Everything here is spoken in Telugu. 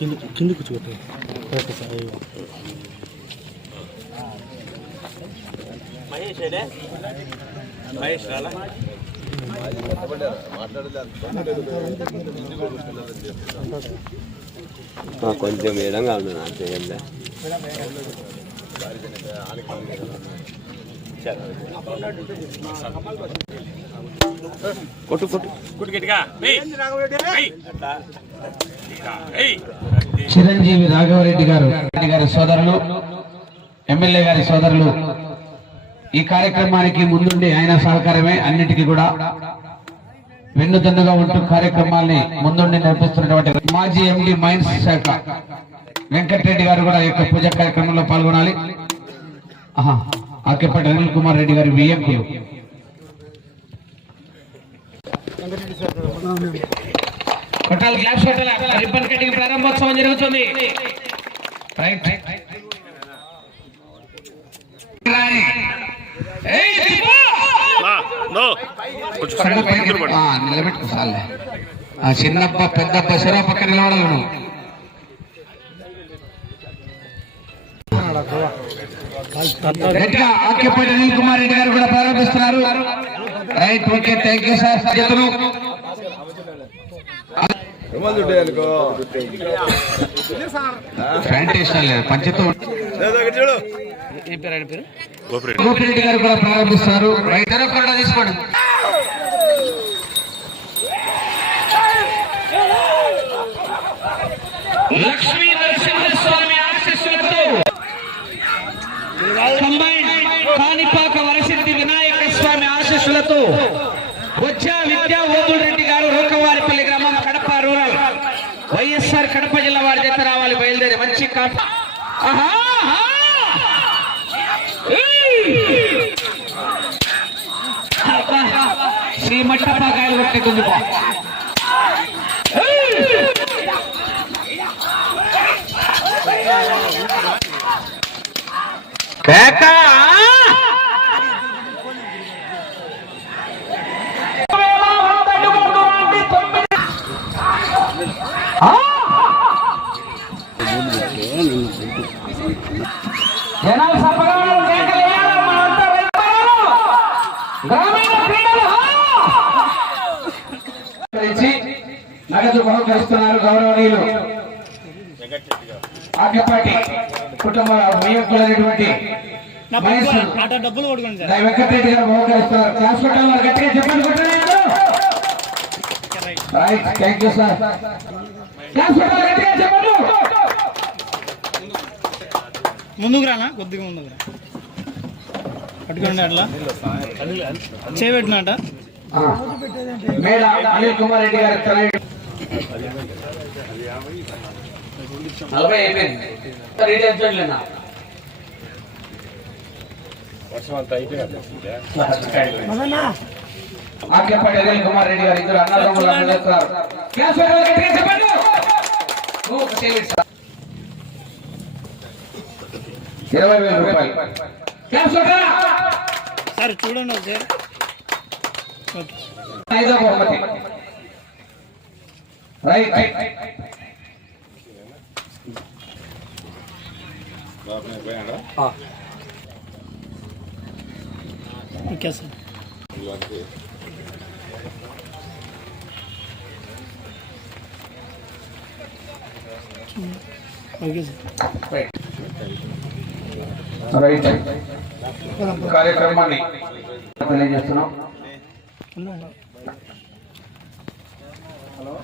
కింద కింద కూర్చోబెట్టు కరెక్ట్ సార్ అయ్యో మహేష్ ఏడే? మహేష్ రాలా కొంచెం ఎడంగా ఉన్నాను అంతే ఏం. కొట్టు కొట్టు కుట్టు గట్టిగా. అట్లా. చిరంజీవి రాఘవరెడ్డి గారు రెడ్డి గారి సోదరులు ఎమ్మెల్యే గారి సోదరులు ఈ కార్యక్రమానికి ముందుండి ఆయన సహకారమే అన్నిటికీ కూడా వెన్నుదన్నుగా ఉంటూ కార్యక్రమాల్ని ముందుండి నడిపిస్తున్నటువంటి మాజీ ఎండి మైన్స్ శాఖ వెంకటరెడ్డి గారు కూడా ఈ యొక్క పూజ కార్యక్రమంలో పాల్గొనాలి. ఆహా, అనిల్ కుమార్ రెడ్డి గారు విఎంపీ కొట్టాలి గ్లాస్ కొట్టాలి. రిబ్బన్ కటింగ్ ప్రారంభోత్సవం జరుగుతుంది. రైట్. దిగు! ఆ, చిన్నప్ప పెద్దప్ప శిరో పక్క నిలబడాలి నువ్వు గట్టిగా ఆక్యపాటి అనిల్ కుమార్ రెడ్డి గారు కూడా ప్రారంభిస్తున్నారు. Right okay thank you sir జతను Gopireddy. గారు కూడా కూడా తీసుకోండి. లక్ష్మీ నరసింహస్వామి ఆశీస్సులతో కంబైన్ కాణిపాక వరసిద్ధి వినాయక స్వామి ఆశీస్సులతో వచ్చా విద్యా वंशी काटा ಶ್ರೀಮಠಪ್ಪ ಗಾಯಲು ಹೊಟ್ಟೆ ತುಂಬ ಕಾಕಾ ಆ జనాలు ఇచ్చి నగదు బహుకరిస్తున్నారు గౌరవనీయులు. వెంకటరెడ్డి ఆకపాటి కుటుంబ వియోగులైనటువంటి వెంకటరెడ్డి గారు బహుకరిస్తున్నారు క్లాస్ కొట్టాలి? గట్టిగా చెప్పండి right thank you sir. Class కొట్టాలి? గట్టిగా చెప్పండి. ముందుకు రానా? కొద్దిగా ముందుకు రా. పట్టుకోండి అట్లా. చేయబెట్టినట అనిల్ కుమార్ రెడ్డి గారు నలభై అయిపోయింది. వర్షం అంతా అనిల్ కుమార్ రెడ్డి గారు ఇద్దరు అన్నదమ్ములు చెప్పండి. ఇరవై వేల రూపాయలు క్లాస్ కొట్టాలా సార్ చూడండి ఒకసారి ఓకే ఐదో బహుమతి right okay sir okay sir right right. కార్యక్రమాన్ని తెలియజేస్తున్నాం. హలో. హలో